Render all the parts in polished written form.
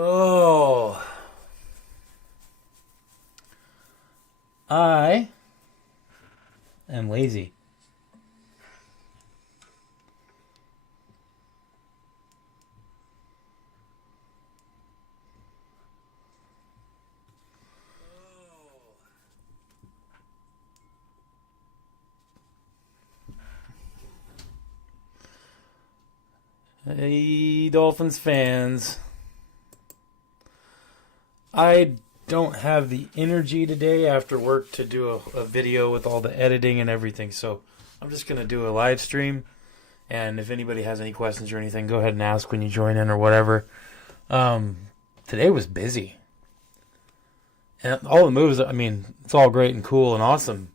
Oh, I am lazy. Hey, Dolphins fans. I don't have the energy today after work to do a video with all the editing and everything, so I'm just going to do a live stream. And if anybody has any questions or anything, go ahead and ask when you join in or whatever. Today was busy. And all the moves, I mean, it's all great and cool and awesome.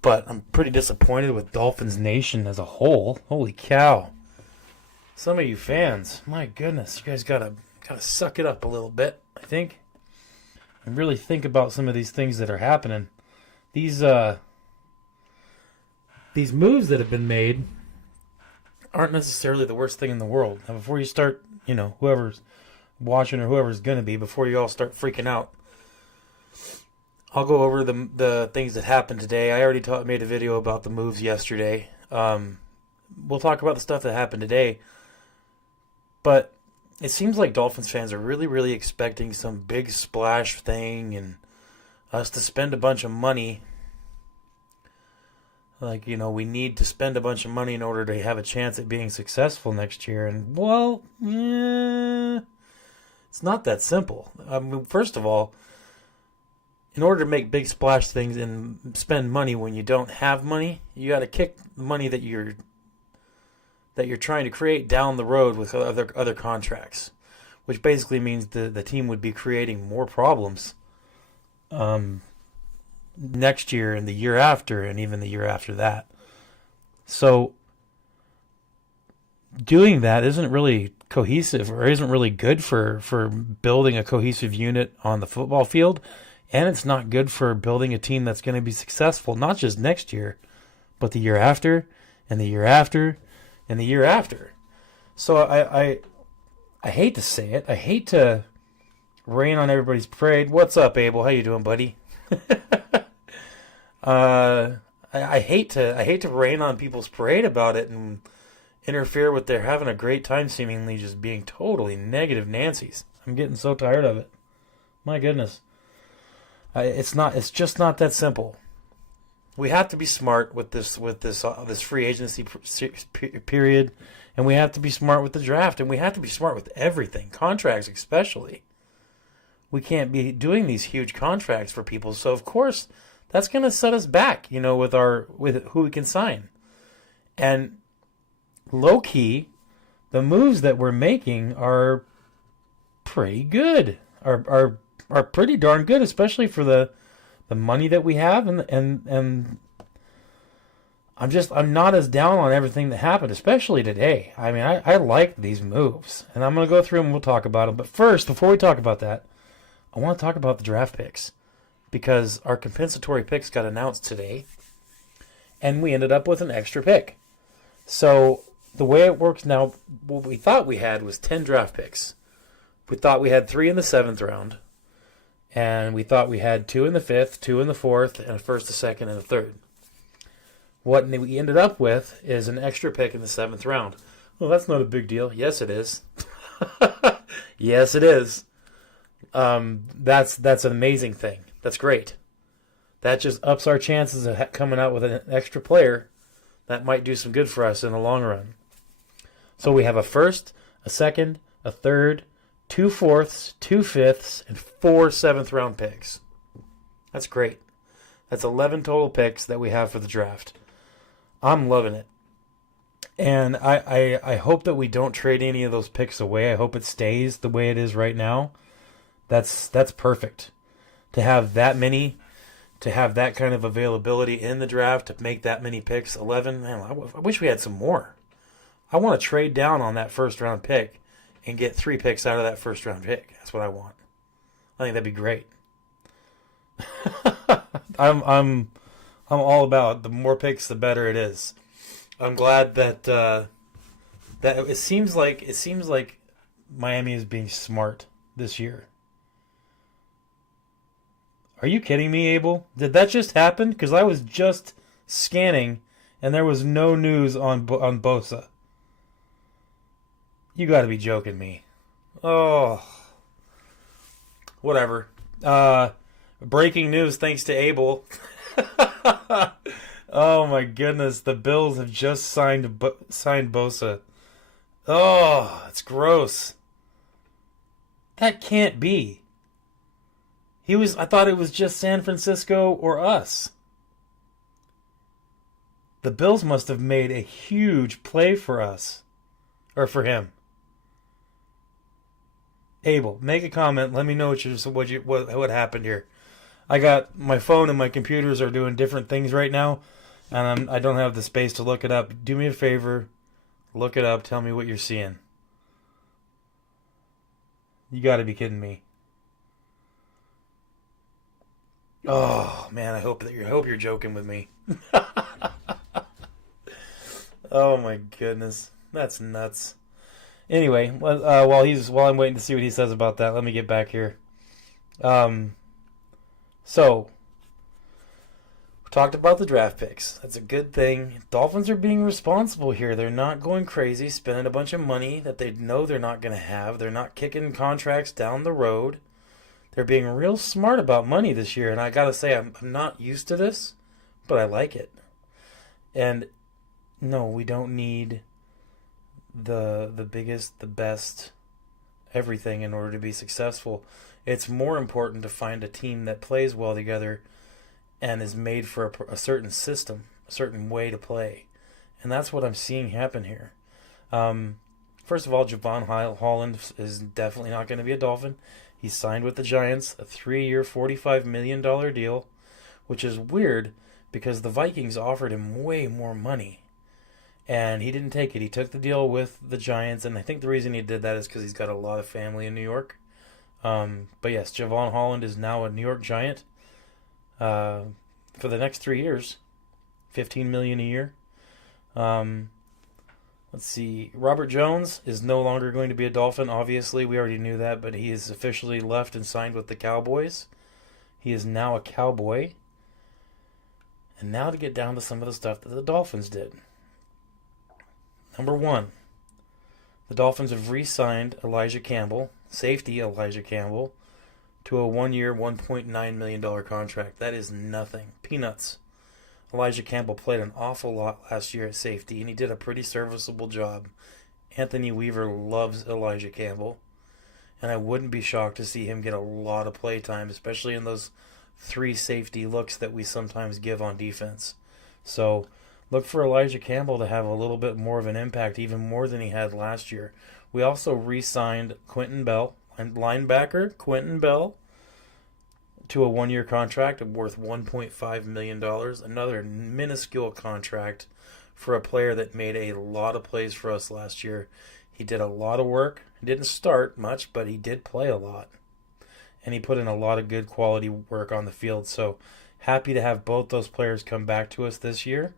But I'm pretty disappointed with Dolphins Nation as a whole. Holy cow. Some of you fans, my goodness, you guys gotta suck it up a little bit, I think. And really think about some of these things that are happening. These moves that have been made aren't necessarily the worst thing in the world. Now, before you start, whoever's watching or whoever's going to be, before you all start freaking out, I'll go over the things that happened today. I already made a video about the moves yesterday. We'll talk about the stuff that happened today. But it seems like Dolphins fans are really, really expecting some big splash thing and us to spend a bunch of money. Like, we need to spend a bunch of money in order to have a chance at being successful next year. And, well, yeah, it's not that simple. I mean, first of all, in order to make big splash things and spend money when you don't have money, you got to kick the money that you're trying to create down the road with other contracts, which basically means the team would be creating more problems next year and the year after and even the year after that. So doing that isn't really cohesive or isn't really good for building a cohesive unit on the football field, and it's not good for building a team that's going to be successful, not just next year, but the year after and the year after and the year after. So I hate to say it. I hate to rain on everybody's parade. What's up, Abel? How you doing, buddy? I hate to rain on people's parade about it and interfere with their having a great time seemingly just being totally negative Nancy's. I'm getting so tired of it. My goodness. It's just not that simple. We have to be smart with this free agency period, and we have to be smart with the draft, and we have to be smart with everything, contracts especially. We can't be doing these huge contracts for people, so of course that's going to set us back, with who we can sign. And low key, the moves that we're making are pretty good, are pretty darn good, especially for the money that we have, and I'm not as down on everything that happened, especially today. I mean, I like these moves, and I'm going to go through them and we'll talk about them. But first, before we talk about that, I want to talk about the draft picks, because our compensatory picks got announced today, and we ended up with an extra pick. So the way it works now, what we thought we had was 10 draft picks. We thought we had 3 in the 7th round. And we thought we had 2 in the 5th, 2 in the 4th, and a 1st, a 2nd, and a 3rd. What we ended up with is an extra pick in the 7th round. Well, that's not a big deal. Yes, it is. Yes, it is. That's an amazing thing. That's great. That just ups our chances of coming out with an extra player that might do some good for us in the long run. So we have a 1st, a 2nd, a 3rd, 2 4ths, 2 5ths, and 4 7th round picks. That's great. That's 11 total picks that we have for the draft. I'm loving it. And I hope that we don't trade any of those picks away. I hope it stays the way it is right now. That's perfect. To have that many, to have that kind of availability in the draft, to make that many picks, 11, man, I wish we had some more. I want to trade down on that 1st round pick and get 3 picks out of that 1st round pick. That's what I want. I think that'd be great. I'm all about it. The more picks, the better it is. I'm glad that it seems like Miami is being smart this year. Are you kidding me, Abel? Did that just happen? Because I was just scanning and there was no news on Bosa. You got to be joking me. Oh, whatever. Breaking news thanks to Abel. Oh my goodness, the Bills have just signed Bosa. Oh, it's gross. That can't be. I thought it was just San Francisco or us. The Bills must have made a huge play for us. Or for him. Abel, make a comment. Let me know what happened here. I got my phone and my computers are doing different things right now, and I don't have the space to look it up. Do me a favor, look it up. Tell me what you're seeing. You got to be kidding me. Oh man, I hope you're joking with me. Oh my goodness, that's nuts. Anyway, while I'm waiting to see what he says about that, let me get back here. So we talked about the draft picks. That's a good thing. Dolphins are being responsible here. They're not going crazy, spending a bunch of money that they know they're not going to have. They're not kicking contracts down the road. They're being real smart about money this year, and I gotta say, I'm not used to this, but I like it. And no, we don't need the biggest, the best, everything in order to be successful. It's more important to find a team that plays well together and is made for a certain system, a certain way to play. And that's what I'm seeing happen here. First of all, Javon Holland is definitely not going to be a Dolphin. He signed with the Giants, a 3-year, $45 million deal, which is weird because the Vikings offered him way more money. And he didn't take it. He took the deal with the Giants, and I think the reason he did that is because he's got a lot of family in New York. But yes, Javon Holland is now a New York Giant for the next 3 years, $15 million a year. Let's see. Robert Jones is no longer going to be a Dolphin. Obviously, we already knew that, but he has officially left and signed with the Cowboys. He is now a Cowboy. And now to get down to some of the stuff that the Dolphins did. Number one, the Dolphins have re-signed Elijah Campbell, safety Elijah Campbell, to a 1-year, $1.9 million contract. That is nothing. Peanuts. Elijah Campbell played an awful lot last year at safety, and he did a pretty serviceable job. Anthony Weaver loves Elijah Campbell, and I wouldn't be shocked to see him get a lot of play time, especially in those 3 safety looks that we sometimes give on defense. So look for Elijah Campbell to have a little bit more of an impact, even more than he had last year. We also re-signed Quentin Bell, linebacker Quentin Bell, to a 1-year contract worth $1.5 million. Another minuscule contract for a player that made a lot of plays for us last year. He did a lot of work. He didn't start much, but he did play a lot. And he put in a lot of good quality work on the field. So happy to have both those players come back to us this year.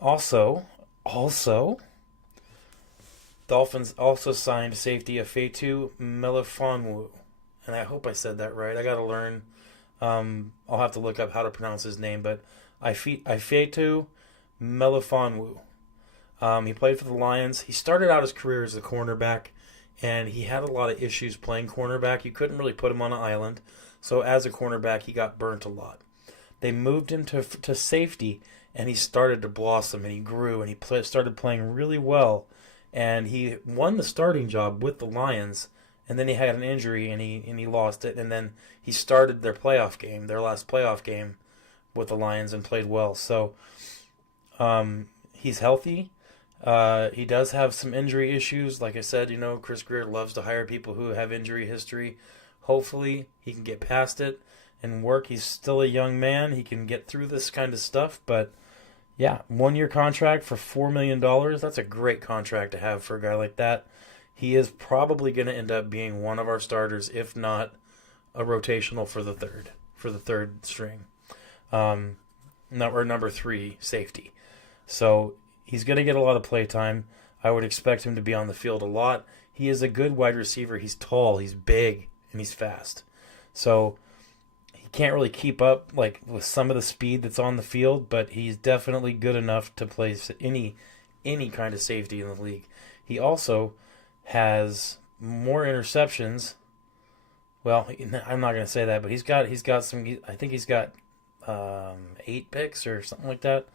Also, Dolphins also signed safety Afetu Melifonwu. And I hope I said that right. I got to learn. I'll have to look up how to pronounce his name, but Afetu Melifonwu. He played for the Lions. He started out his career as a cornerback, and he had a lot of issues playing cornerback. You couldn't really put him on an island. So as a cornerback, he got burnt a lot. They moved him to safety, and he started to blossom, and he grew, and he started playing really well. And he won the starting job with the Lions, and then he had an injury, and he lost it. And then he started their last playoff game with the Lions, and played well. So he's healthy. He does have some injury issues. Like I said, Chris Greer loves to hire people who have injury history. Hopefully he can get past it and work. He's still a young man. He can get through this kind of stuff. But yeah, 1-year contract for $4 million. That's a great contract to have for a guy like that. He is probably going to end up being one of our starters, if not a rotational for the third string. Number 3 safety. So he's going to get a lot of play time. I would expect him to be on the field a lot. He is a good wide receiver. He's tall, he's big, and he's fast. So he can't really keep up like with some of the speed that's on the field, but he's definitely good enough to play any kind of safety in the league. He also has more interceptions. Well, I'm not going to say that, but he's got some. I think he's got 8 picks or something like that.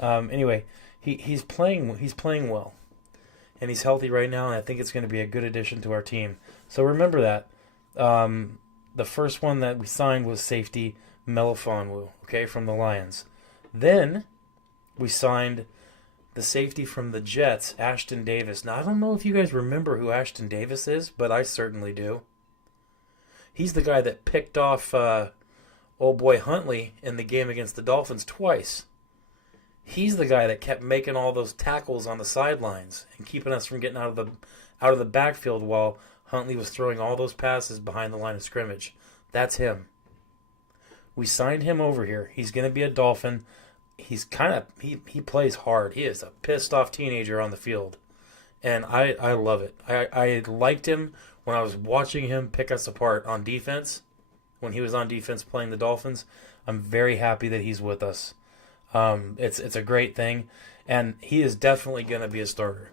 Anyway, he's playing well, and he's healthy right now, and I think it's going to be a good addition to our team. So remember that. The first one that we signed was safety Melifonwu, okay, from the Lions. Then we signed the safety from the Jets, Ashton Davis. Now, I don't know if you guys remember who Ashton Davis is, but I certainly do. He's the guy that picked off old boy Huntley in the game against the Dolphins twice. He's the guy that kept making all those tackles on the sidelines and keeping us from getting out of the backfield while Huntley was throwing all those passes behind the line of scrimmage. That's him. We signed him over here. He's going to be a Dolphin. He plays hard. He is a pissed off teenager on the field, and I love it. I liked him when I was watching him pick us apart on defense. When he was on defense playing the Dolphins, I'm very happy that he's with us. It's a great thing, and he is definitely going to be a starter.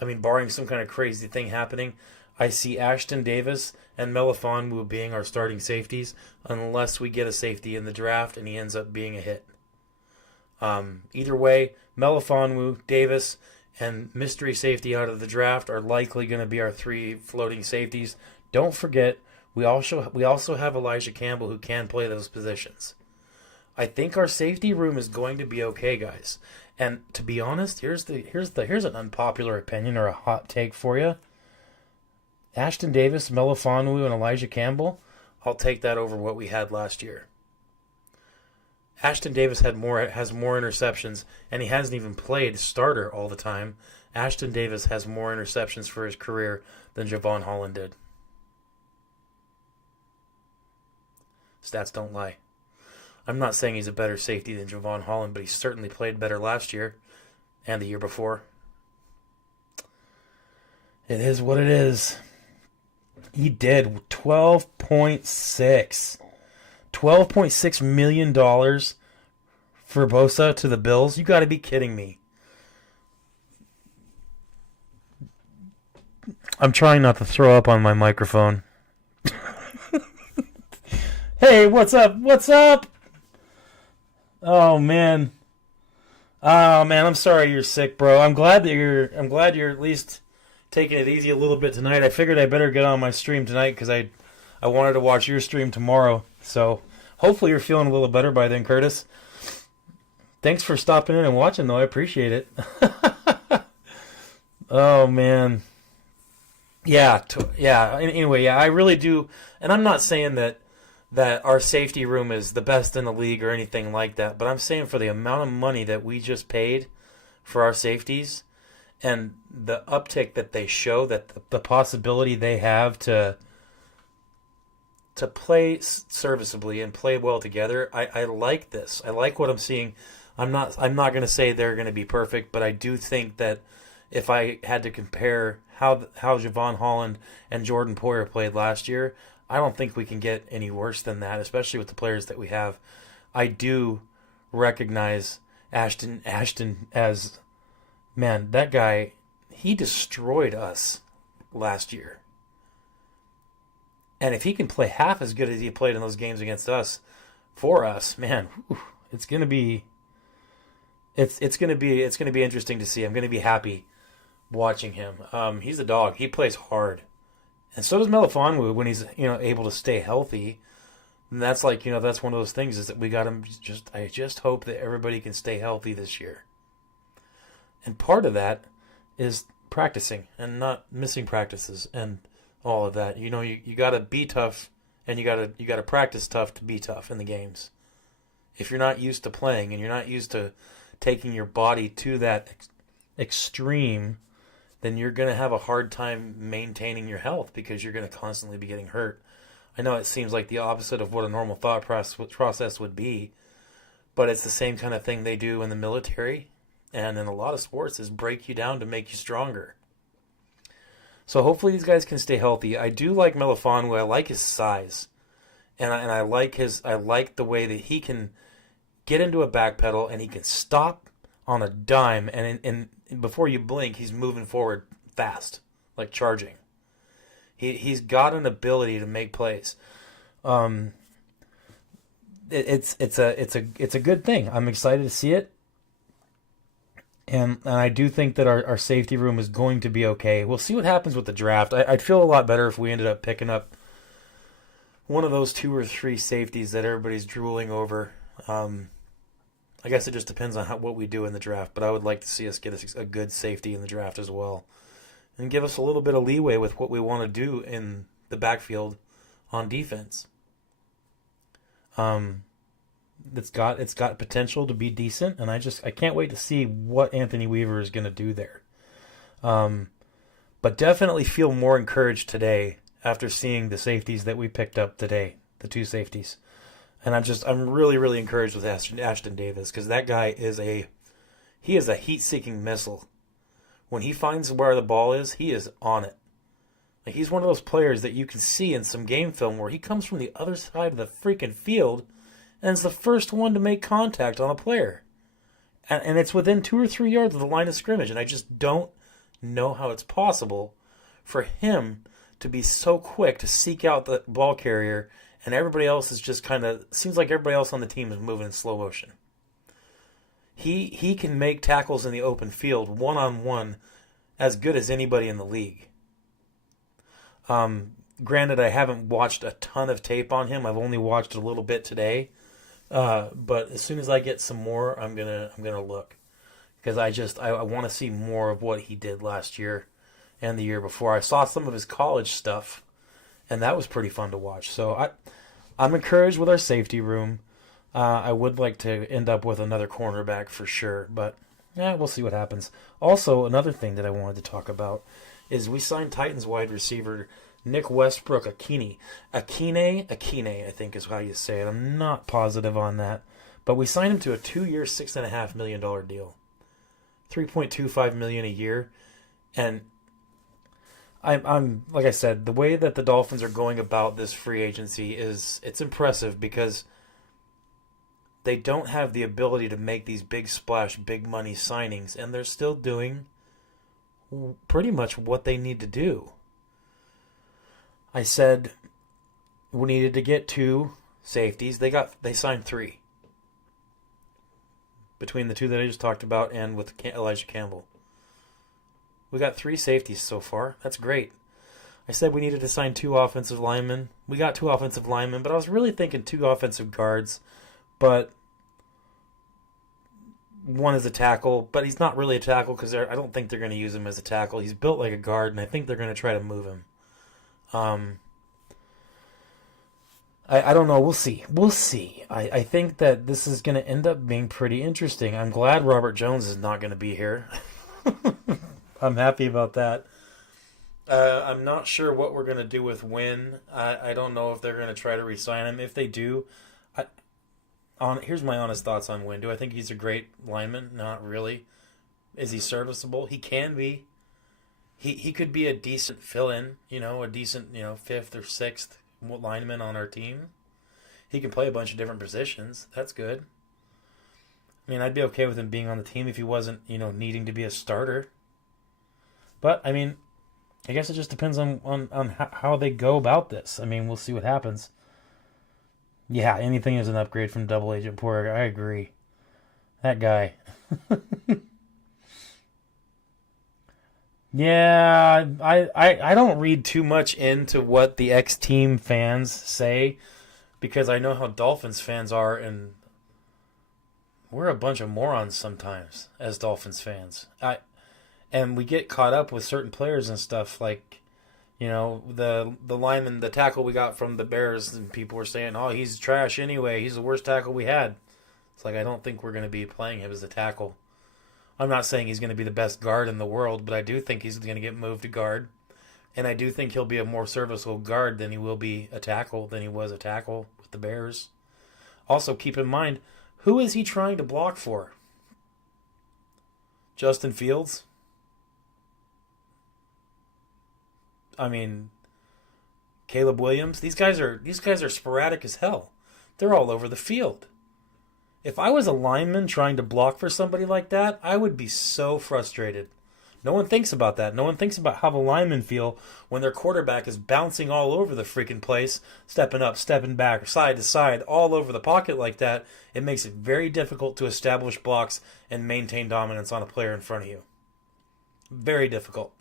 I mean, barring some kind of crazy thing happening, I see Ashton Davis and Melifonwu being our starting safeties unless we get a safety in the draft and he ends up being a hit. Either way, Melifonwu, Davis, and mystery safety out of the draft are likely going to be our 3 floating safeties. Don't forget, we also have Elijah Campbell who can play those positions. I think our safety room is going to be okay, guys. And to be honest, here's an unpopular opinion or a hot take for you. Ashton Davis, Melifonwu, and Elijah Campbell, I'll take that over what we had last year. Ashton Davis has more interceptions, and he hasn't even played starter all the time. Ashton Davis has more interceptions for his career than Javon Holland did. Stats don't lie. I'm not saying he's a better safety than Javon Holland, but he certainly played better last year and the year before. It is what it is. He did $12.6 million for Bosa to the Bills. You got to be kidding me. I'm trying not to throw up on my microphone. Hey, what's up? What's up? Oh man. I'm sorry you're sick, bro. I'm glad you're at least taking it easy a little bit tonight. I figured I better get on my stream tonight because I wanted to watch your stream tomorrow. So hopefully you're feeling a little better by then, Curtis. Thanks for stopping in and watching, though. I appreciate it. Oh man. Yeah. Anyway, yeah, I really do, and I'm not saying that our safety room is the best in the league or anything like that, but I'm saying for the amount of money that we just paid for our safeties and the uptick that they show, that the possibility they have to play serviceably and play well together, I like this. I like what I'm seeing. I'm not going to say they're going to be perfect, but I do think that if I had to compare how Javon Holland and Jordan Poyer played last year, I don't think we can get any worse than that, especially with the players that we have. I do recognize Ashton as, man, that guy, he destroyed us last year. And if he can play half as good as he played in those games against us, for us, man, it's going to be interesting to see. I'm going to be happy watching him. He's a dog. He plays hard. And so does Melifonwu when he's, able to stay healthy. And that's one of those things is that we got him I just hope that everybody can stay healthy this year. And part of that is practicing and not missing practices and all of that. You got to be tough and you got to practice tough to be tough in the games. If you're not used to playing and you're not used to taking your body to that extreme, then you're going to have a hard time maintaining your health because you're going to constantly be getting hurt. I know it seems like the opposite of what a normal thought process would be, but it's the same kind of thing they do in the military and in a lot of sports is break you down to make you stronger. So hopefully these guys can stay healthy. I do like Melifonwu. I like his size, and I like the way that he can get into a back pedal and he can stop on a dime, and before you blink, he's moving forward fast, like charging. He's got an ability to make plays. It's a good thing. I'm excited to see it. And I do think that our safety room is going to be okay. We'll see what happens with the draft. I'd feel a lot better if we ended up picking up one of those 2 or 3 safeties that everybody's drooling over. I guess it just depends on what we do in the draft, but I would like to see us get a good safety in the draft as well. And give us a little bit of leeway with what we want to do in the backfield on defense. It's got potential to be decent, and I can't wait to see what Anthony Weaver is going to do there. But definitely feel more encouraged today after seeing the safeties that we picked up today, the 2 safeties. And I'm really, really encouraged with Ashton Davis, because that guy is a heat-seeking missile. When he finds where the ball is, he is on it. Like, he's one of those players that you can see in some game film where he comes from the other side of the freaking field and is the first one to make contact on a player. And it's within 2 or 3 yards of the line of scrimmage. And I just don't know how it's possible for him to be so quick to seek out the ball carrier, and everybody else is just seems like everybody else on the team is moving in slow motion. He can make tackles in the open field one-on-one as good as anybody in the league. Granted, I haven't watched a ton of tape on him. I've only watched a little bit today. But as soon as I get some more, I'm gonna look, because I want to see more of what he did last year and the year before. I saw some of his college stuff, and that was pretty fun to watch. So I'm encouraged with our safety room. I would like to end up with another cornerback for sure, but we'll see what happens. Also, another thing that I wanted to talk about is we signed Titans wide receiver Nick Westbrook Akine, I think is how you say it. I'm not positive on that. But we signed him to a 2-year, $6.5 million deal. $3.25 million a year. And I'm like I said, the way that the Dolphins are going about this free agency it's impressive, because they don't have the ability to make these big splash, big money signings, and they're still doing pretty much what they need to do. I said we needed to get 2 safeties. They signed 3. Between the 2 that I just talked about and with Elijah Campbell. We got 3 safeties so far. That's great. I said we needed to sign 2 offensive linemen. We got 2 offensive linemen, but I was really thinking 2 offensive guards. But one is a tackle, but he's not really a tackle, because I don't think they're going to use him as a tackle. He's built like a guard, and I think they're going to try to move him. I don't know. We'll see. I think that this is going to end up being pretty interesting. I'm glad Robert Jones is not going to be here. I'm happy about that. I'm not sure what we're going to do with Wynn. I don't know if they're going to try to re-sign him. If they do, here's my honest thoughts on Wynn. Do I think he's a great lineman? Not really. Is he serviceable? He can be. He could be a decent fill-in, a decent, 5th or 6th lineman on our team. He can play a bunch of different positions. That's good. I mean, I'd be okay with him being on the team if he wasn't, needing to be a starter. But, I mean, I guess it just depends on how they go about this. I mean, we'll see what happens. Yeah, anything is an upgrade from Double Agent Porter. I agree. That guy. Yeah, I don't read too much into what the ex-team fans say, because I know how Dolphins fans are, and we're a bunch of morons sometimes as Dolphins fans. And we get caught up with certain players and stuff, like, the lineman, the tackle we got from the Bears, and people were saying, oh, he's trash anyway. He's the worst tackle we had. It's like, I don't think we're going to be playing him as a tackle. I'm not saying he's going to be the best guard in the world, but I do think he's going to get moved to guard. And I do think he'll be a more serviceable guard than he will be a tackle, than he was a tackle with the Bears. Also, keep in mind, who is he trying to block for? Justin Fields. I mean, Caleb Williams. These guys are sporadic as hell. They're all over the field. If I was a lineman trying to block for somebody like that, I would be so frustrated. No one thinks about that. No one thinks about how the linemen feel when their quarterback is bouncing all over the freaking place, stepping up, stepping back, side to side, all over the pocket like that. It makes it very difficult to establish blocks and maintain dominance on a player in front of you. Very difficult.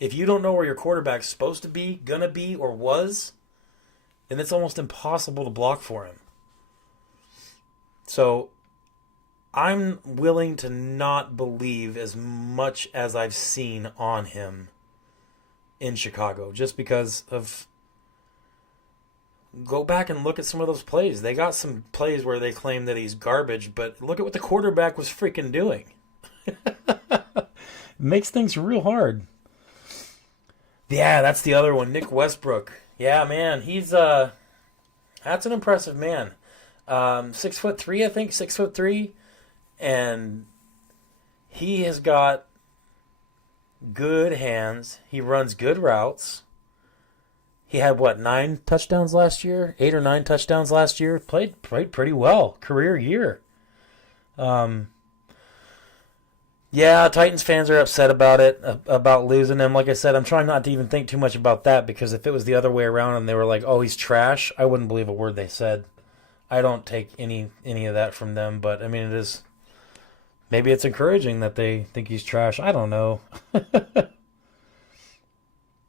If you don't know where your quarterback's supposed to be, gonna be, or was, then it's almost impossible to block for him. So I'm willing to not believe as much as I've seen on him in Chicago, just because of... Go back and look at some of those plays. They got some plays where they claim that he's garbage, but look at what the quarterback was freaking doing. It makes things real hard. Yeah, that's the other one, Nick Westbrook. Yeah, man, he's that's an impressive man. 6'3", I think, 6'3", and he has got good hands. He runs good routes. He had, 9 touchdowns last year? 8 or 9 touchdowns last year? Played pretty well. Career year. Yeah, Titans fans are upset about it, about losing him. Like I said, I'm trying not to even think too much about that, because if it was the other way around and they were like, oh, he's trash, I wouldn't believe a word they said. I don't take any of that from them, but I mean, it is... Maybe it's encouraging that they think he's trash. I don't know.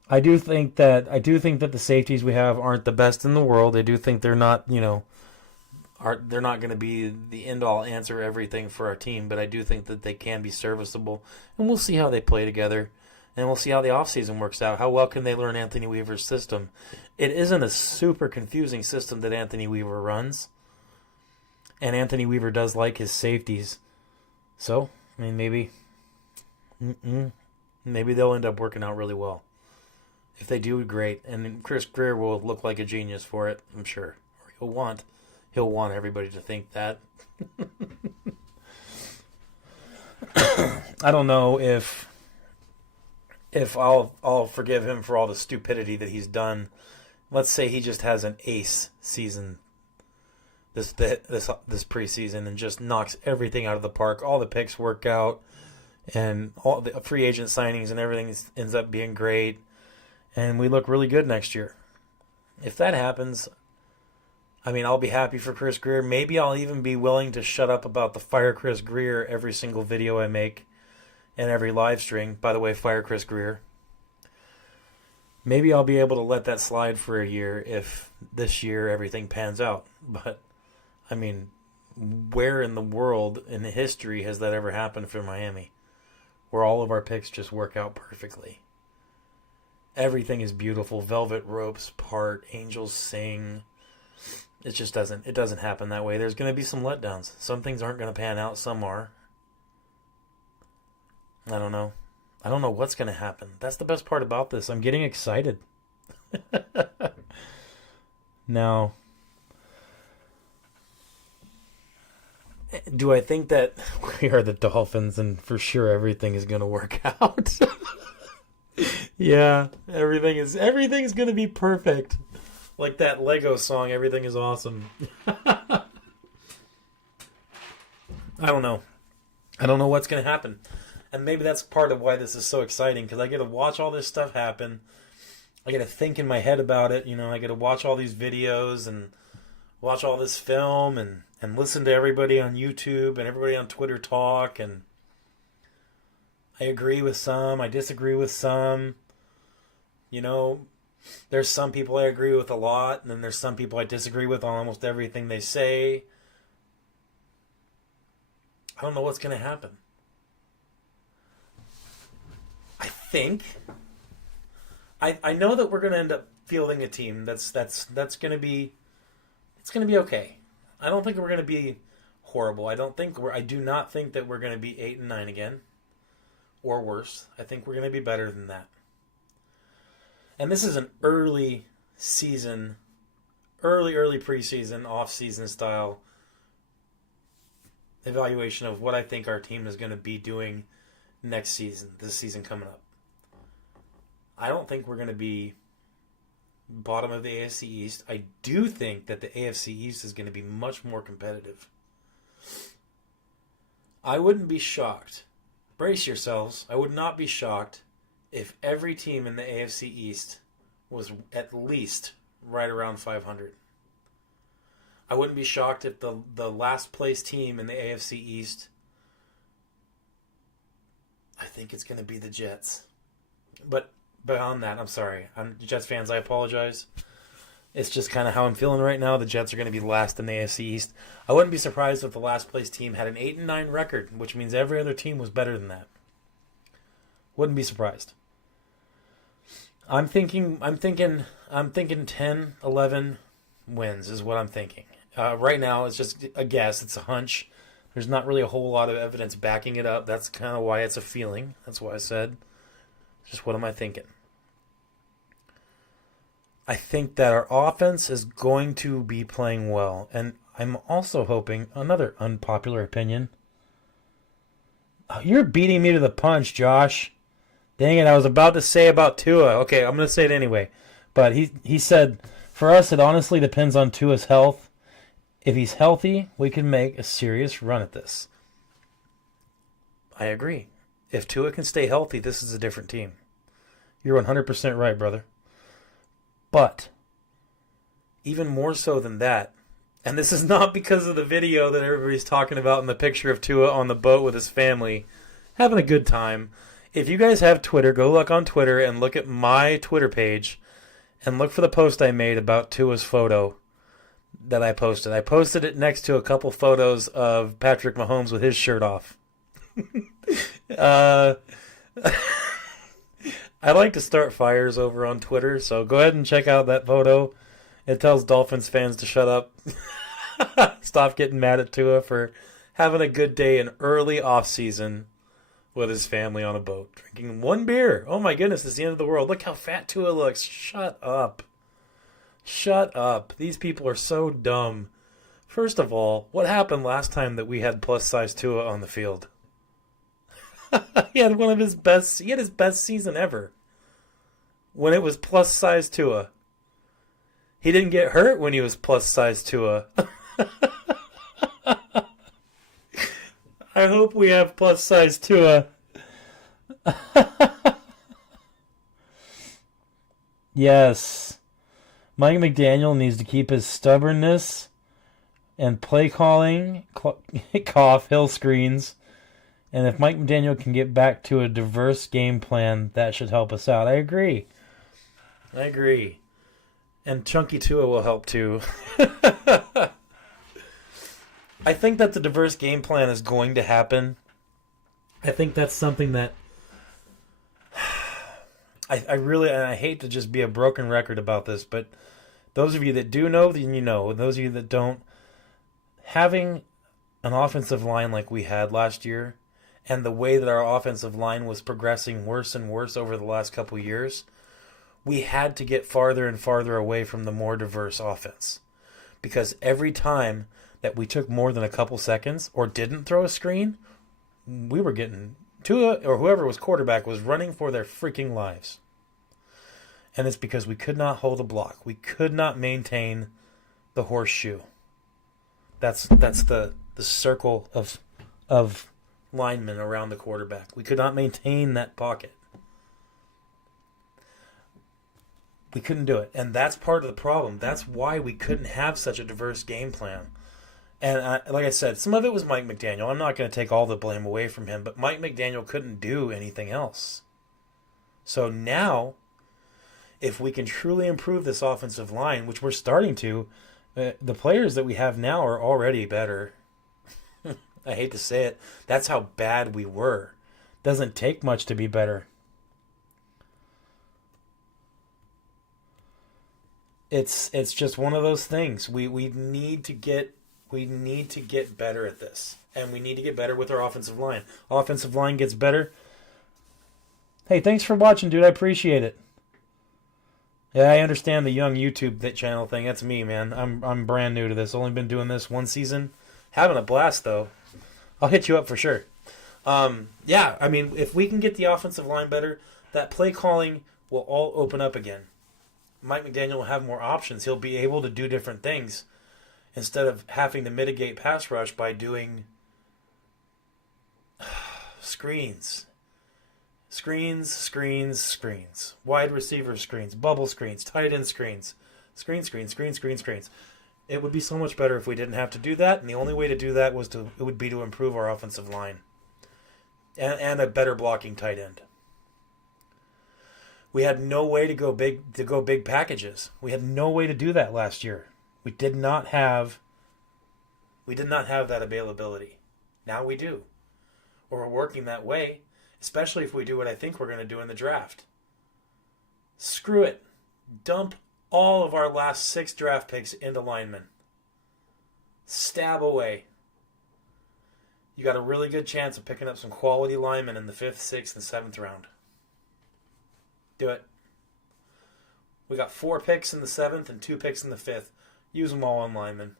I do think that the safeties we have aren't the best in the world. I do think they're not, they're not going to be the end-all answer everything for our team, but I do think that they can be serviceable, and we'll see how they play together, and we'll see how the offseason works out. How well can they learn Anthony Weaver's system? It isn't a super confusing system that Anthony Weaver runs, and Anthony Weaver does like his safeties. So, I mean, maybe they'll end up working out really well. If they do, great. And Chris Greer will look like a genius for it, I'm sure. Or he'll want everybody to think that. I don't know if I'll forgive him for all the stupidity that he's done. Let's say he just has an ace season this preseason and just knocks everything out of the park. All the picks work out, and all the free agent signings and everything ends up being great, and we look really good next year. If that happens, I mean, I'll be happy for Chris Greer. Maybe I'll even be willing to shut up about the Fire Chris Greer every single video I make and every live stream. By the way, Fire Chris Greer. Maybe I'll be able to let that slide for a year if this year everything pans out. But, I mean, where in the world in history has that ever happened for Miami? Where all of our picks just work out perfectly. Everything is beautiful. Velvet ropes part. Angels sing. It just doesn't happen that way. There's going to be some letdowns. Some things aren't going to pan out. Some are. I don't know. I don't know what's going to happen. That's the best part about this. I'm getting excited. Now, do I think that we are the Dolphins and for sure everything is going to work out? Yeah, everything's going to be perfect. Like that Lego song, everything is awesome. I don't know. I don't know what's going to happen. And maybe that's part of why this is so exciting, because I get to watch all this stuff happen. I get to think in my head about it. I get to watch all these videos and watch all this film and listen to everybody on YouTube and everybody on Twitter talk. And I agree with some. I disagree with some. There's some people I agree with a lot, and then there's some people I disagree with on almost everything they say. I don't know what's going to happen. I think I know that we're going to end up fielding a team that's going to be okay. I don't think we're going to be horrible. I do not think that we're going to be 8-9 again or worse. I think we're going to be better than that. And this is an early season, early preseason, off-season style evaluation of what I think our team is going to be doing next season, this season coming up. I don't think we're going to be bottom of the AFC East. I do think that the AFC East is going to be much more competitive. I wouldn't be shocked. Brace yourselves. I would not be shocked if every team in the AFC East was at least right around 500. I wouldn't be shocked if the last place team in the AFC East, I think it's going to be the Jets. But beyond that, I'm sorry. I'm Jets fans, I apologize. It's just kind of how I'm feeling right now. The Jets are going to be last in the AFC East. I wouldn't be surprised if the last place team had an 8-9 record, which means every other team was better than that. Wouldn't be surprised. I'm thinking 10, 11 wins is what I'm thinking. Right now, it's just a guess. It's a hunch. There's not really a whole lot of evidence backing it up. That's kind of why it's a feeling. That's why I said, just what am I thinking? I think that our offense is going to be playing well. And I'm also hoping, another unpopular opinion. You're beating me to the punch, Josh. Dang it, I was about to say about Tua. Okay, I'm going to say it anyway. But he said, for us, it honestly depends on Tua's health. If he's healthy, we can make a serious run at this. I agree. If Tua can stay healthy, this is a different team. You're 100% right, brother. But, even more so than that, and this is not because of the video that everybody's talking about in the picture of Tua on the boat with his family, having a good time. If you guys have Twitter, go look on Twitter and look at my Twitter page and look for the post I made about Tua's photo that I posted. I posted it next to a couple photos of Patrick Mahomes with his shirt off. I like to start fires over on Twitter, so go ahead and check out that photo. It tells Dolphins fans to shut up. Stop getting mad at Tua for having a good day in early off-season with his family on a boat, drinking one beer. Oh my goodness, it's the end of the world. Look how fat Tua looks. Shut up. Shut up. These people are so dumb. First of all, what happened last time that we had plus-size Tua on the field? He had his best season ever. When it was plus-size Tua. He didn't get hurt when he was plus-size Tua. I hope we have plus-size Tua. Yes. Mike McDaniel needs to keep his stubbornness and play calling, cough, hill screens. And if Mike McDaniel can get back to a diverse game plan, that should help us out. I agree. And Chunky Tua will help too. I think that the diverse game plan is going to happen. I think that's something that I really, and I hate to just be a broken record about this, but those of you that do know, then you know. Those of you that don't, having an offensive line like we had last year, and the way that our offensive line was progressing worse and worse over the last couple of years, we had to get farther and farther away from the more diverse offense. Because every time that we took more than a couple seconds or didn't throw a screen, we were getting Tua or whoever was quarterback was running for their freaking lives. And it's because we could not hold a block. We could not maintain the horseshoe. That's the circle of linemen around the quarterback. We could not maintain that pocket. We couldn't do it. And that's part of the problem. That's why we couldn't have such a diverse game plan. And like I said, some of it was Mike McDaniel. I'm not going to take all the blame away from him, but Mike McDaniel couldn't do anything else. So now, if we can truly improve this offensive line, which we're starting to, the players that we have now are already better. I hate to say it. That's how bad we were. Doesn't take much to be better. It's just one of those things. We need to get better at this. And we need to get better with our offensive line. Offensive line gets better. Hey, thanks for watching, dude. I appreciate it. Yeah, I understand the young YouTube channel thing. That's me, man. I'm brand new to this. Only been doing this one season. Having a blast, though. I'll hit you up for sure. Yeah, I mean, if we can get the offensive line better, that play calling will all open up again. Mike McDaniel will have more options. He'll be able to do different things instead of having to mitigate pass rush by doing screens. Screens. Wide receiver screens, bubble screens, tight end screens. Screens. It would be so much better if we didn't have to do that, and the only way to do that would be to improve our offensive line and a better blocking tight end. We had no way to go big packages. We had no way to do that last year. We did not have that availability. Now we do. Or we're working that way, especially if we do what I think we're going to do in the draft. Screw it. Dump all of our last 6 draft picks into linemen. Stab away. You got a really good chance of picking up some quality linemen in the 5th, 6th, and 7th round. Do it. We got 4 picks in the 7th and 2 picks in the 5th. Use them all on linemen.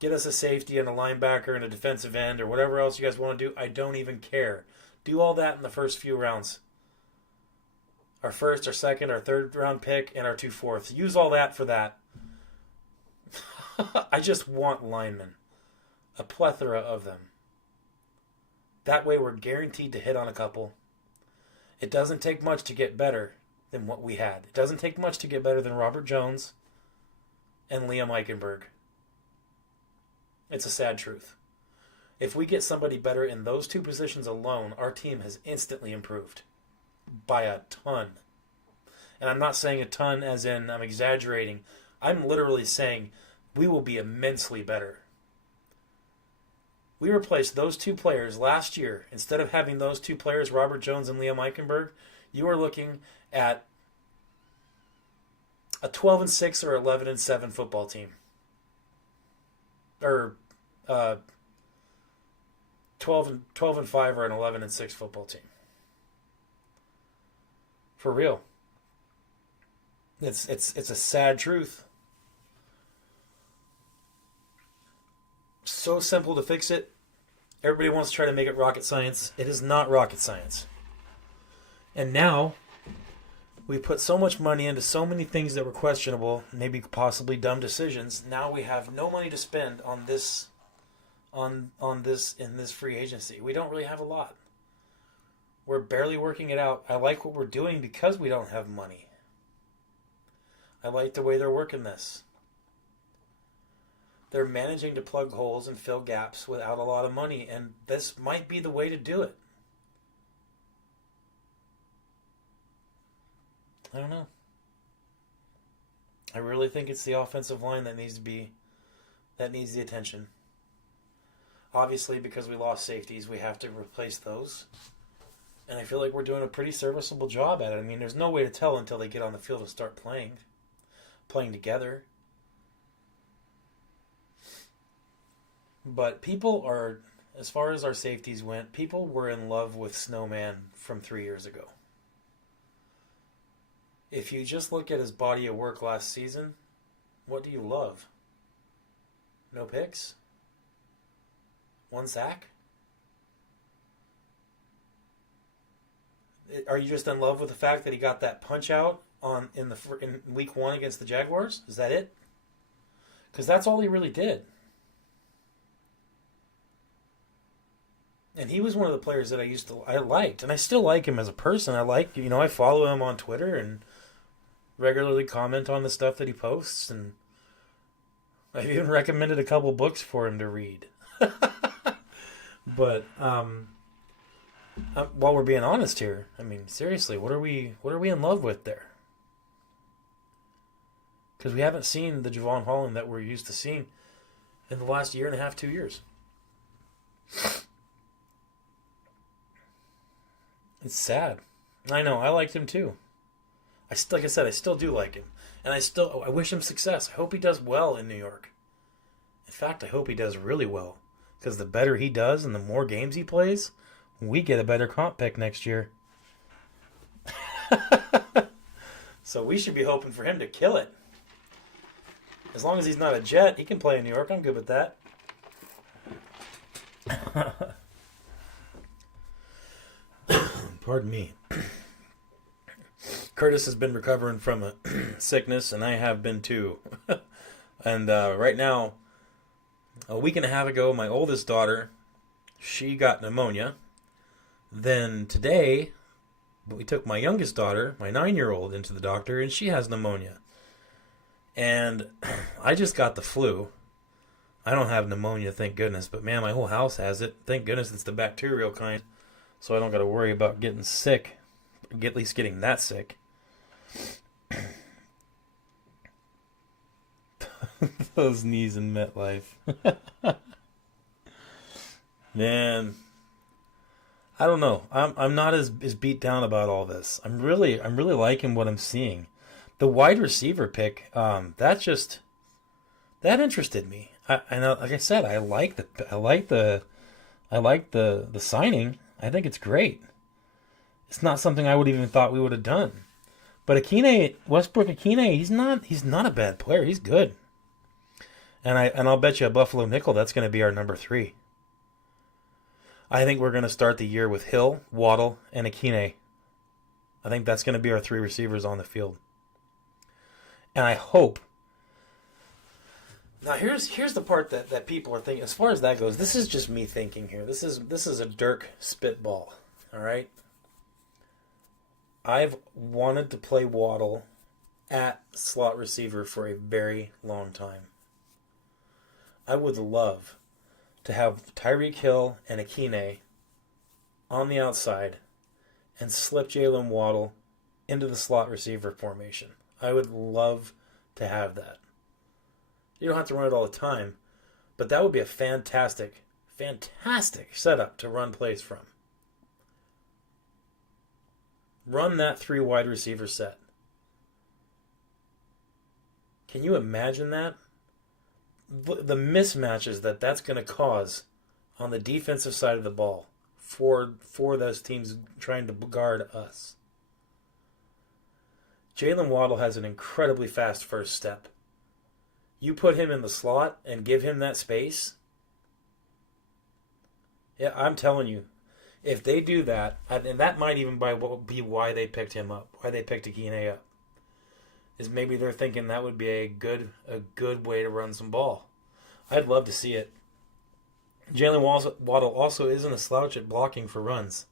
Get us a safety and a linebacker and a defensive end or whatever else you guys want to do. I don't even care. Do all that in the first few rounds. Our 1st, our 2nd, our 3rd round pick, and our 2 fourths. Use all that for that. I just want linemen. A plethora of them. That way we're guaranteed to hit on a couple. It doesn't take much to get better than what we had. It doesn't take much to get better than Robert Jones and Liam Eichenberg. It's a sad truth. If we get somebody better in those 2 positions alone, our team has instantly improved. By a ton. And I'm not saying a ton as in I'm exaggerating. I'm literally saying we will be immensely better. We replaced those 2 players last year. Instead of having those 2 players, Robert Jones and Liam Eichenberg, you are looking at a 12-6 or 11-7 football team. Or 12-5 or an 11-6 football team. For real. It's a sad truth. So simple to fix it. Everybody wants to try to make it rocket science. It is not rocket science. And now we put so much money into so many things that were questionable, maybe possibly dumb decisions. Now we have no money to spend on this in this free agency. We don't really have a lot. We're barely working it out. I like what we're doing because we don't have money. I like the way they're working this. They're managing to plug holes and fill gaps without a lot of money, and this might be the way to do it. I don't know. I really think it's the offensive line that needs the attention. Obviously, because we lost safeties, we have to replace those. And I feel like we're doing a pretty serviceable job at it. I mean, there's no way to tell until they get on the field and start playing together. But people are, as far as our safeties went, people were in love with Snowman from 3 years ago. If you just look at his body of work last season, what do you love? No picks? 1 sack? Are you just in love with the fact that he got that punch out in week 1 against the Jaguars? Is that it? Because that's all he really did. And he was one of the players that I liked, and I still like him as a person. I follow him on Twitter and regularly comment on the stuff that he posts, and I've even recommended a couple books for him to read. But while we're being honest here, I mean, seriously, what are we in love with there? Because we haven't seen the Javon Holland that we're used to seeing in the last year and a half, 2 years. It's sad. I know. I liked him too. Like I said, I still do like him, and I wish him success. I hope he does well in New York. In fact, I hope he does really well, because the better he does and the more games he plays, we get a better comp pick next year. So we should be hoping for him to kill it. As long as he's not a Jet, he can play in New York. I'm good with that. Pardon me. Curtis has been recovering from a sickness, and I have been too. And right now, a week and a half ago, my oldest daughter, she got pneumonia. Then today, we took my youngest daughter, my 9-year-old, into the doctor, and she has pneumonia. And I just got the flu. I don't have pneumonia, thank goodness, but man, my whole house has it. Thank goodness it's the bacterial kind, so I don't got to worry about getting sick, at least getting that sick. Those knees in MetLife. Man, I don't know. I'm not as beat down about all this. I'm really liking what I'm seeing. The wide receiver pick, that interested me. I know, like I said, I like the signing. I think it's great. It's not something I would even thought we would have done. But Westbrook Akine, he's not a bad player. He's good. And I'll bet you a Buffalo nickel that's going to be our number 3. I think we're going to start the year with Hill, Waddle, and Akine. I think that's going to be our 3 receivers on the field. And I hope. Now here's the part that people are thinking. As far as that goes, this is just me thinking here. This is a Dirk spitball. All right. I've wanted to play Waddle at slot receiver for a very long time. I would love to have Tyreek Hill and Akine on the outside and slip Jalen Waddle into the slot receiver formation. I would love to have that. You don't have to run it all the time, but that would be a fantastic setup to run plays from. Run that 3 wide receiver set. Can you imagine that? The mismatches that's going to cause on the defensive side of the ball for those teams trying to guard us. Jalen Waddle has an incredibly fast first step. You put him in the slot and give him that space. Yeah, I'm telling you, if they do that, and that might even be why they picked him up, why they picked Akine up, is maybe they're thinking that would be a good way to run some ball. I'd love to see it. Jalen Waddle also isn't a slouch at blocking for runs.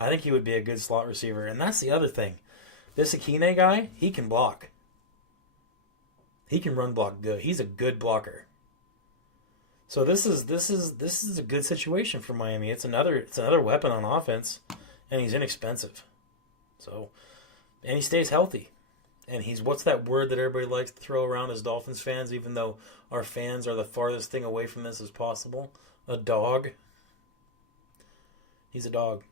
I think he would be a good slot receiver, and that's the other thing. This Akine guy, he can block. He can run block good. He's a good blocker. So this is a good situation for Miami. It's another weapon on offense, and he's inexpensive. So, and he stays healthy. And he's, what's that word that everybody likes to throw around as Dolphins fans, even though our fans are the farthest thing away from this as possible? A dog. He's a dog.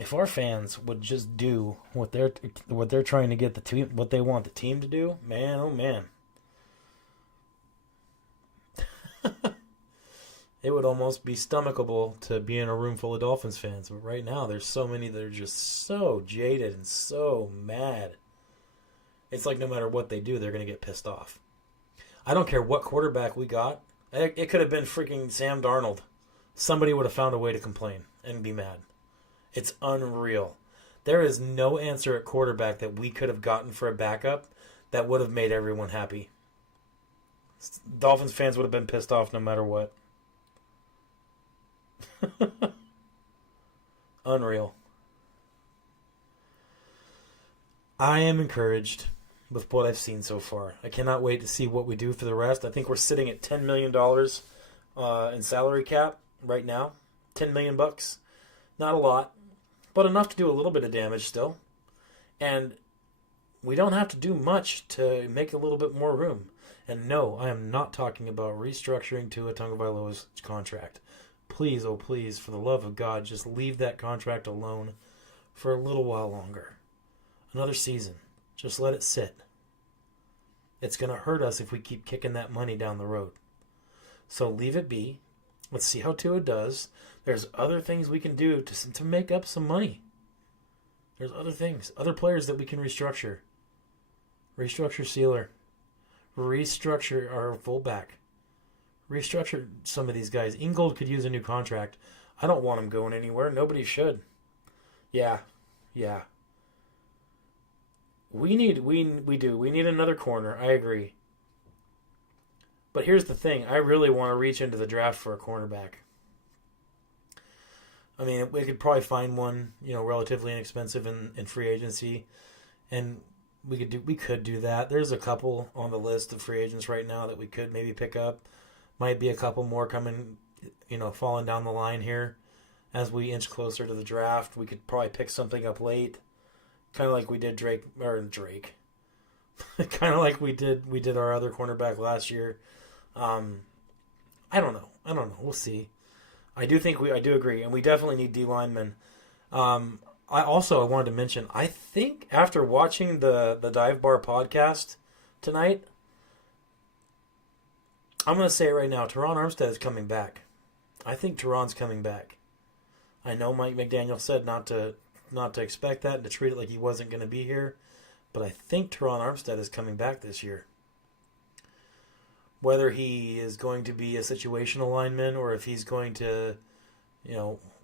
If our fans would just do what they're trying to get the team, what they want the team to do, man, oh man. It would almost be stomachable to be in a room full of Dolphins fans. But right now, there's so many that are just so jaded and so mad. It's like no matter what they do, they're going to get pissed off. I don't care what quarterback we got. It could have been freaking Sam Darnold. Somebody would have found a way to complain and be mad. It's unreal. There is no answer at quarterback that we could have gotten for a backup that would have made everyone happy. Dolphins fans would have been pissed off no matter what. Unreal. I am encouraged with what I've seen so far. I cannot wait to see what we do for the rest. I think we're sitting at $10 million in salary cap right now. $10 million bucks. Not a lot, but enough to do a little bit of damage still. And we don't have to do much to make a little bit more room. And no, I am not talking about restructuring Tua Tagovailoa's contract. Please, oh please, for the love of God, just leave that contract alone for a little while longer. Another season. Just let it sit. It's going to hurt us if we keep kicking that money down the road. So leave it be. Let's see how Tua does. There's other things we can do to make up some money. There's other things. Other players that we can restructure. Restructure Sealer. Restructure our fullback. Restructure some of these guys. Ingold could use a new contract. I don't want him going anywhere. Nobody should. Yeah. We do. We need another corner. I agree. But here's the thing. I really want to reach into the draft for a cornerback. I mean, we could probably find one, relatively inexpensive in free agency, and we could do that. There's a couple on the list of free agents right now that we could maybe pick up. Might be a couple more coming, falling down the line here as we inch closer to the draft. We could probably pick something up late, kind of like we did Drake, kind of like we did our other cornerback last year. I don't know. We'll see. I do agree, and we definitely need D linemen. I wanted to mention, I think after watching the Dive Bar podcast tonight, I'm going to say it right now, Teron Armstead is coming back. I think Teron's coming back. I know Mike McDaniel said not to expect that and to treat it like he wasn't going to be here, but I think Teron Armstead is coming back this year. Whether he is going to be a situational lineman or if he's going to,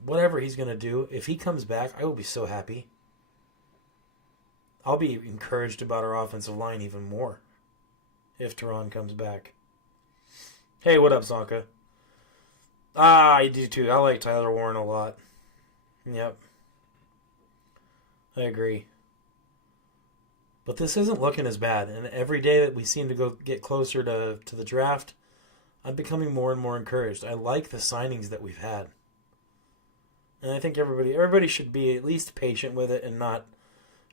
whatever he's going to do, if he comes back, I will be so happy. I'll be encouraged about our offensive line even more if Teron comes back. Hey, what up, Zonka? I do too. I like Tyler Warren a lot. Yep. I agree. But this isn't looking as bad, and every day that we seem to go get closer to the draft, I'm becoming more and more encouraged. I like the signings that we've had. And I think everybody should be at least patient with it and not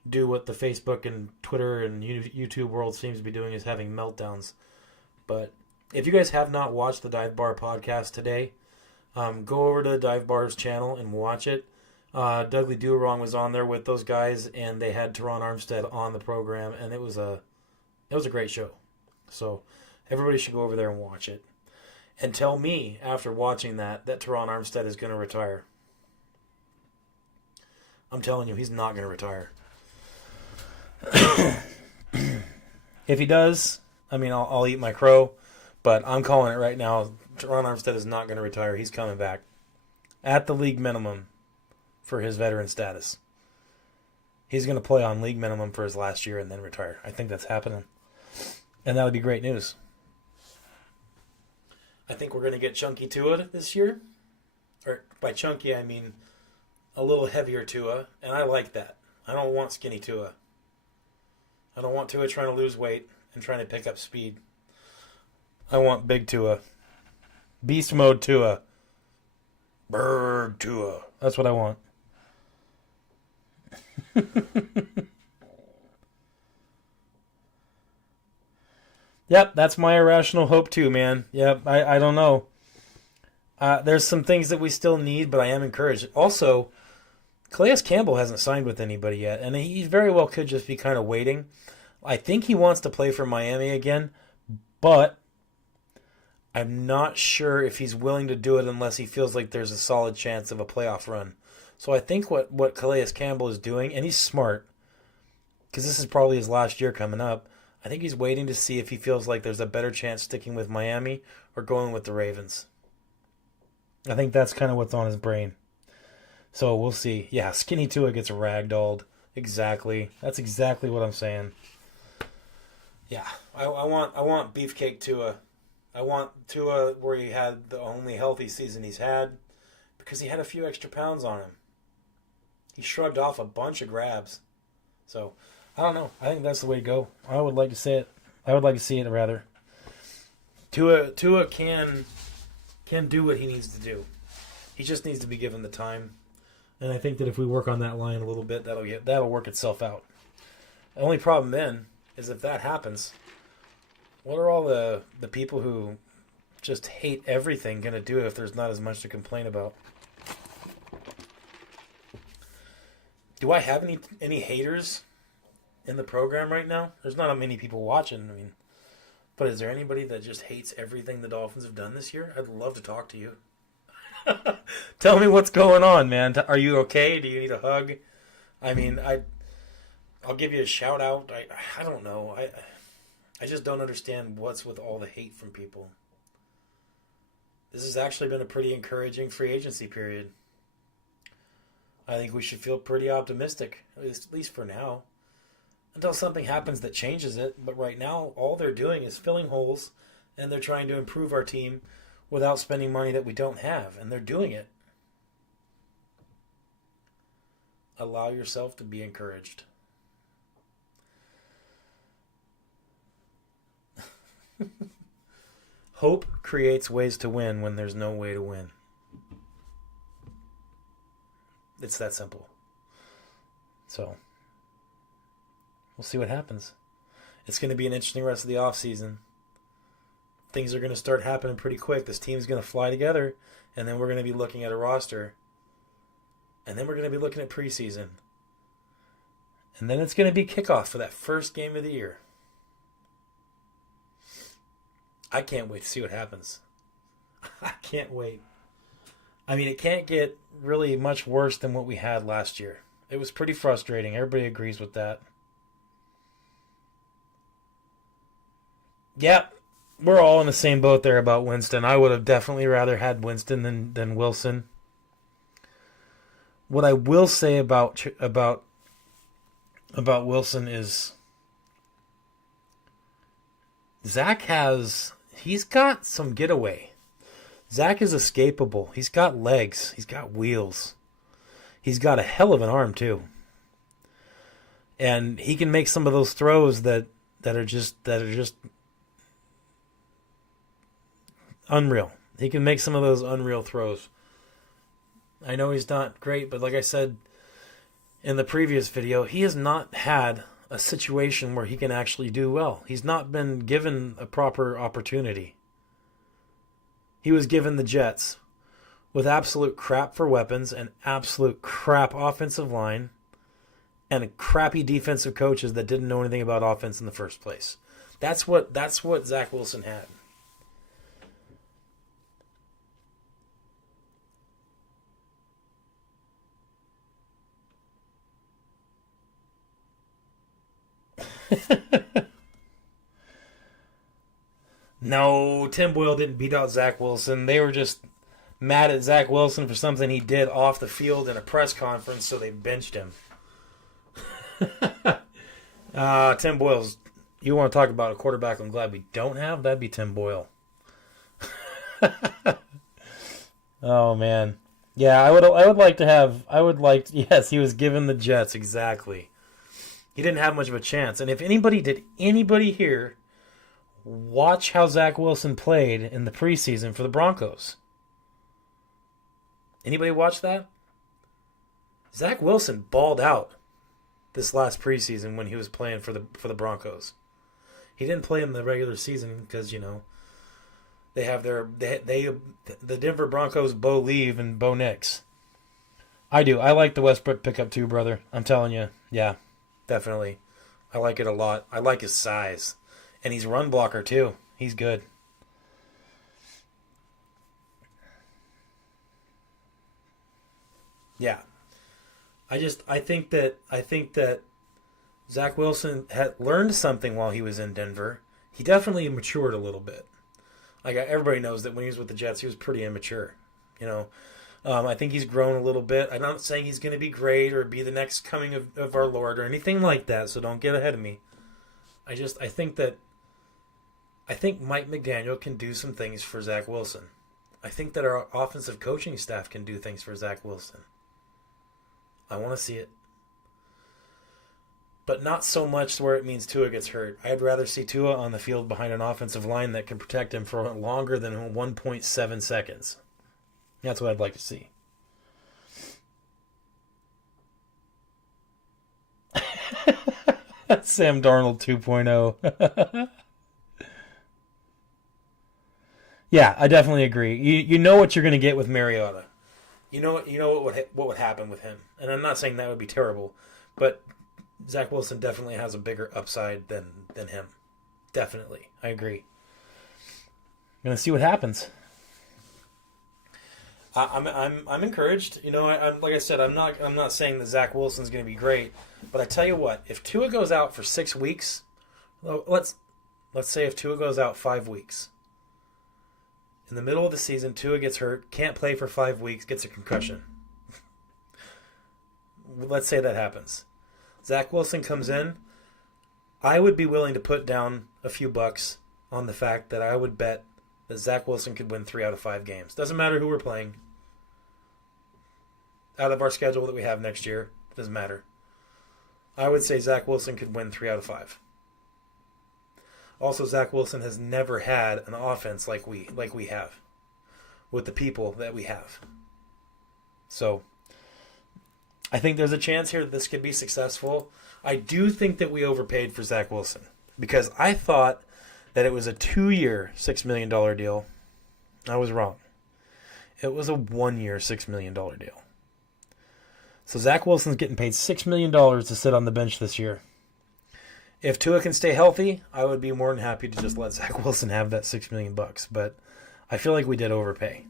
do what the Facebook and Twitter and YouTube world seems to be doing, is having meltdowns. But if you guys have not watched the Dive Bar podcast today, go over to Dive Bar's channel and watch it. Dudley Duerong was on there with those guys, and they had Teron Armstead on the program, and it was a great show. So everybody should go over there and watch it. And tell me after watching that Teron Armstead is going to retire. I'm telling you, he's not going to retire. If he does, I'll eat my crow, but I'm calling it right now. Teron Armstead is not going to retire. He's coming back at the league minimum for his veteran status. He's going to play on league minimum for his last year and then retire. I think that's happening. And that would be great news. I think we're going to get chunky Tua this year. Or by chunky, I mean a little heavier Tua. And I like that. I don't want skinny Tua. I don't want Tua trying to lose weight and trying to pick up speed. I want big Tua. Beast mode Tua. Bird Tua. That's what I want. Yep, that's my irrational hope too, man. Yep, I don't know. There's some things that we still need, but I am encouraged. Also, Calais Campbell hasn't signed with anybody yet, and he very well could just be kind of waiting. I think he wants to play for Miami again, but I'm not sure if he's willing to do it unless he feels like there's a solid chance of a playoff run. So I think what Calais Campbell is doing, and he's smart, because this is probably his last year coming up, I think he's waiting to see if he feels like there's a better chance sticking with Miami or going with the Ravens. I think that's kind of what's on his brain. So we'll see. Yeah, skinny Tua gets ragdolled. Exactly. That's exactly what I'm saying. Yeah, I want beefcake Tua. I want Tua where he had the only healthy season he's had because he had a few extra pounds on him. He shrugged off a bunch of grabs. So, I don't know. I think that's the way to go. I would like to say it. I would like to see it, rather. Tua can do what he needs to do. He just needs to be given the time. And I think that if we work on that line a little bit, that'll work itself out. The only problem then is if that happens, what are all the people who just hate everything going to do if there's not as much to complain about? Do I have any haters in the program right now? There's not many people watching. But is there anybody that just hates everything the Dolphins have done this year? I'd love to talk to you. Tell me what's going on, man. Are you okay? Do you need a hug? I'll give you a shout out. I don't know. I just don't understand what's with all the hate from people. This has actually been a pretty encouraging free agency period. I think we should feel pretty optimistic, at least for now, until something happens that changes it. But right now, all they're doing is filling holes, and they're trying to improve our team without spending money that we don't have, and they're doing it. Allow yourself to be encouraged. Hope creates ways to win when there's no way to win. It's that simple. So, we'll see what happens. It's going to be an interesting rest of the offseason. Things are going to start happening pretty quick. This team's going to fly together, and then we're going to be looking at a roster. And then we're going to be looking at preseason. And then it's going to be kickoff for that first game of the year. I can't wait to see what happens. I can't wait. I mean, it can't get really much worse than what we had last year. It was pretty frustrating. Everybody agrees with that. Yeah, we're all in the same boat there about Winston. I would have definitely rather had Winston than Wilson. What I will say about Wilson is he's got some getaway. Zach is escapable. He's got legs. He's got wheels. He's got a hell of an arm too. And he can make some of those throws that are just unreal. He can make some of those unreal throws. I know he's not great, but like I said in the previous video, he has not had a situation where he can actually do well. He's not been given a proper opportunity. He was given the Jets with absolute crap for weapons and absolute crap offensive line and crappy defensive coaches that didn't know anything about offense in the first place. That's what Zach Wilson had. No, Tim Boyle didn't beat out Zach Wilson. They were just mad at Zach Wilson for something he did off the field in a press conference, so they benched him. Tim Boyle's... You want to talk about a quarterback I'm glad we don't have? That'd be Tim Boyle. Oh, man. Yeah, I would like to have... Yes, he was given the Jets, exactly. He didn't have much of a chance. And if anybody here watch how Zach Wilson played in the preseason for the Broncos? Anybody watch that? Zach Wilson balled out this last preseason when he was playing for the Broncos. He didn't play in the regular season because, they have the Denver Broncos Bo Leave and Bo Nix. I do. I like the Westbrook pickup too, brother. I'm telling you. Yeah. Definitely. I like it a lot. I like his size. And he's run blocker too. He's good. Yeah. I think that Zach Wilson had learned something while he was in Denver. He definitely matured a little bit. Like everybody knows that when he was with the Jets, he was pretty immature. I think he's grown a little bit. I'm not saying he's going to be great or be the next coming of our Lord or anything like that, so don't get ahead of me. I think Mike McDaniel can do some things for Zach Wilson. I think that our offensive coaching staff can do things for Zach Wilson. I want to see it. But not so much where it means Tua gets hurt. I'd rather see Tua on the field behind an offensive line that can protect him for longer than 1.7 seconds. That's what I'd like to see. Sam Darnold 2.0. Yeah, I definitely agree. You know what you're going to get with Mariota. You know what would happen with him. And I'm not saying that would be terrible, but Zach Wilson definitely has a bigger upside than him. Definitely. I agree. I'm going to see what happens. I'm encouraged. Like I said, I'm not saying that Zach Wilson's going to be great, but I tell you what, if Tua goes out for 6 weeks, let's say if Tua goes out 5 weeks, In the middle of the season, Tua gets hurt, can't play for 5 weeks, gets a concussion. Let's say that happens. Zach Wilson comes in. I would be willing to put down a few bucks on the fact that I would bet that Zach Wilson could win 3 out of 5 games. Doesn't matter who we're playing. Out of our schedule that we have next year, doesn't matter. I would say Zach Wilson could win 3 out of 5. Also, Zach Wilson has never had an offense like we have with the people that we have. So, I think there's a chance here that this could be successful. I do think that we overpaid for Zach Wilson because I thought that it was a 2-year, $6 million deal. I was wrong. It was a 1-year, $6 million deal. So Zach Wilson's getting paid $6 million to sit on the bench this year. If Tua can stay healthy, I would be more than happy to just let Zach Wilson have that $6 million. But I feel like we did overpay.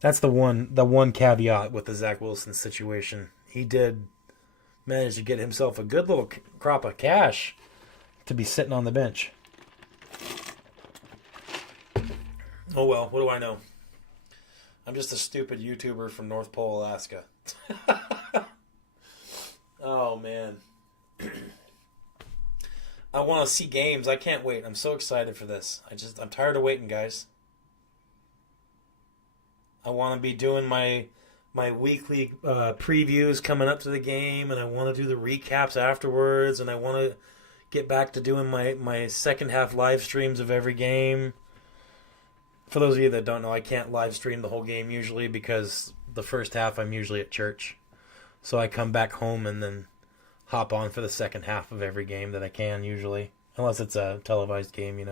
That's the one caveat with the Zach Wilson situation. He did manage to get himself a good little crop of cash to be sitting on the bench. Oh well, what do I know? I'm just a stupid YouTuber from North Pole, Alaska. Oh man. I want to see games. I can't wait. I'm so excited for this. I'm tired of waiting, guys. I want to be doing my weekly previews coming up to the game, and I want to do the recaps afterwards, and I want to get back to doing my second half live streams of every game. For those of you that don't know, I can't live stream the whole game usually because the first half I'm usually at church. So I come back home and then hop on for the second half of every game that I can usually. Unless it's a televised game,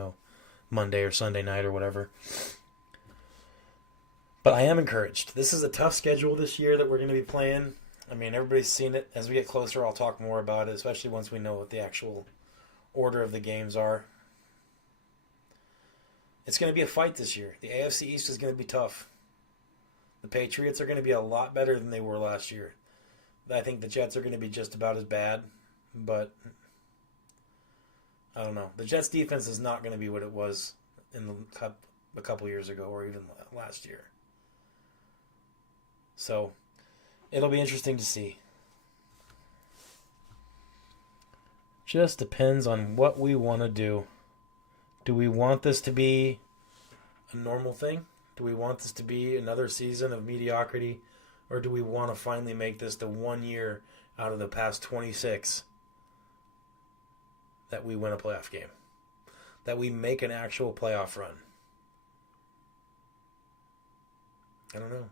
Monday or Sunday night or whatever. But I am encouraged. This is a tough schedule this year that we're going to be playing. I mean, everybody's seen it. As we get closer, I'll talk more about it, especially once we know what the actual order of the games are. It's going to be a fight this year. The AFC East is going to be tough. The Patriots are going to be a lot better than they were last year. I think the Jets are going to be just about as bad, but I don't know. The Jets' defense is not going to be what it was in a couple years ago or even last year. So it'll be interesting to see. Just depends on what we want to do. Do we want this to be a normal thing? Do we want this to be another season of mediocrity? Or do we want to finally make this the 1 year out of the past 26 that we win a playoff game? That we make an actual playoff run? I don't know.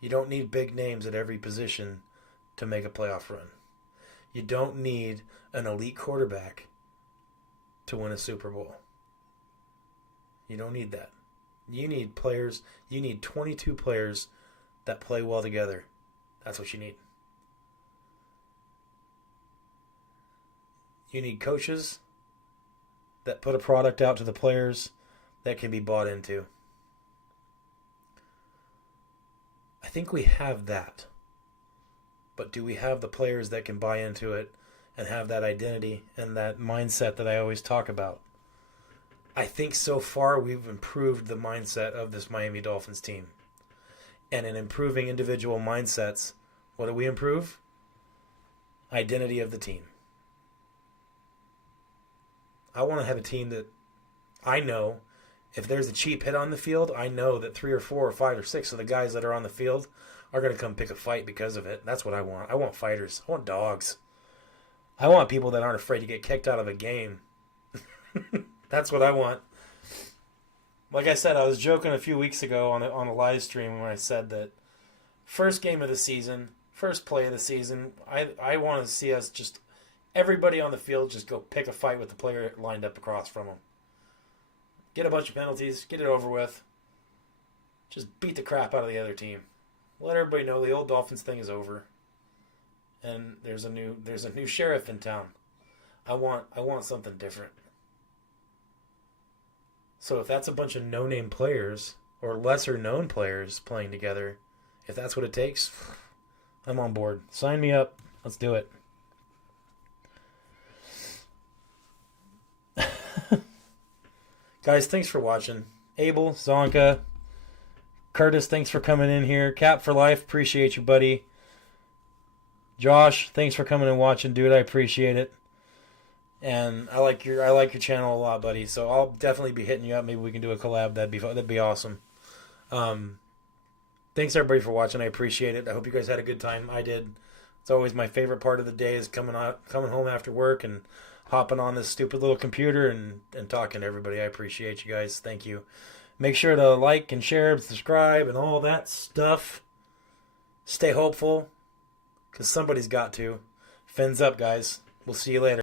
You don't need big names at every position to make a playoff run. You don't need an elite quarterback to win a Super Bowl. You don't need that. You need players. You need 22 players that play well together. That's what you need. You need coaches that put a product out to the players that can be bought into. I think we have that. But do we have the players that can buy into it and have that identity and that mindset that I always talk about? I think so far we've improved the mindset of this Miami Dolphins team. And in improving individual mindsets, what do we improve? Identity of the team. I want to have a team that I know if there's a cheap hit on the field, I know that 3 or 4 or 5 or 6 of the guys that are on the field are going to come pick a fight because of it. That's what I want. I want fighters. I want dogs. I want people that aren't afraid to get kicked out of a game. That's what I want. Like I said, I was joking a few weeks ago on a live stream when I said that first game of the season, first play of the season, I want to see us just, everybody on the field just go pick a fight with the player lined up across from them. Get a bunch of penalties, get it over with. Just beat the crap out of the other team. Let everybody know the old Dolphins thing is over. And there's a new sheriff in town. I want something different. So if that's a bunch of no-name players or lesser-known players playing together, if that's what it takes, I'm on board. Sign me up. Let's do it. Guys, thanks for watching. Abel, Zonka, Curtis, thanks for coming in here. Cap for life, appreciate you, buddy. Josh, thanks for coming and watching, dude. I appreciate it. And I like your channel a lot, buddy. So I'll definitely be hitting you up. Maybe we can do a collab. That'd be awesome. Thanks everybody for watching. I appreciate it. I hope you guys had a good time. I did. It's always my favorite part of the day is coming home after work and hopping on this stupid little computer and talking to everybody. I appreciate you guys. Thank you. Make sure to like and share and subscribe and all that stuff. Stay hopeful, because somebody's got to. Fins up, guys. We'll see you later.